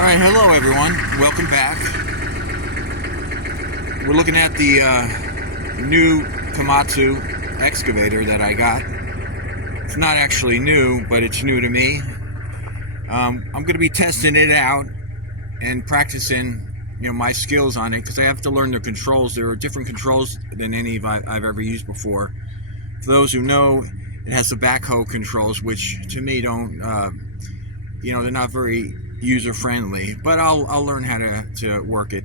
Alright, hello everyone. Welcome back. We're looking at the new Kamatsu excavator that I got. It's not actually new, but it's new to me. I'm going to be testing it out and practicing my skills on it, because I have to learn the controls. There are different controls than any I've ever used before. For those who know, it has the backhoe controls, which to me don't, they're not very user-friendly, but I'll learn how to work it.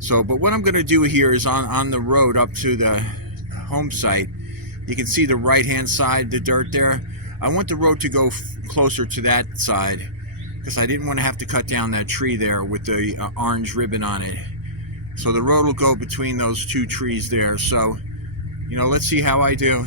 So, but what I'm going to do here is on the road up to the home site, you can see the right-hand side, the dirt there. I want the road to go closer to that side, because I didn't want to have to cut down that tree there with the orange ribbon on it. So the road will go between those two trees there. So, let's see how I do.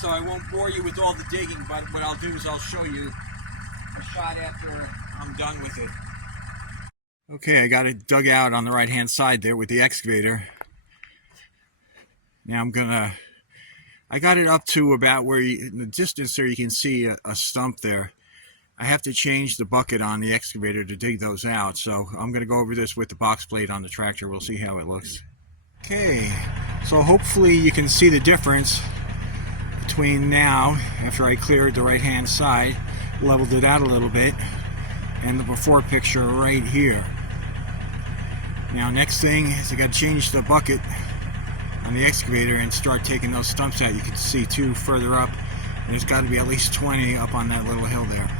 so I won't bore you with all the digging, but what I'll do is I'll show you a shot after I'm done with it. Okay, I got it dug out on the right hand side there with the excavator. Now I got it up to about where in the distance there you can see a stump there. I have to change the bucket on the excavator to dig those out, so I'm going to go over this with the box plate on the tractor. We'll see how it looks. Okay, so hopefully you can see the difference between now, after I cleared the right hand side, leveled it out a little bit, and the before picture right here. Now next thing is I got to change the bucket on the excavator and start taking those stumps out. You can see two further up, and there's got to be at least 20 up on that little hill there.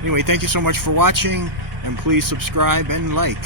Anyway, thank you so much for watching, and please subscribe and like.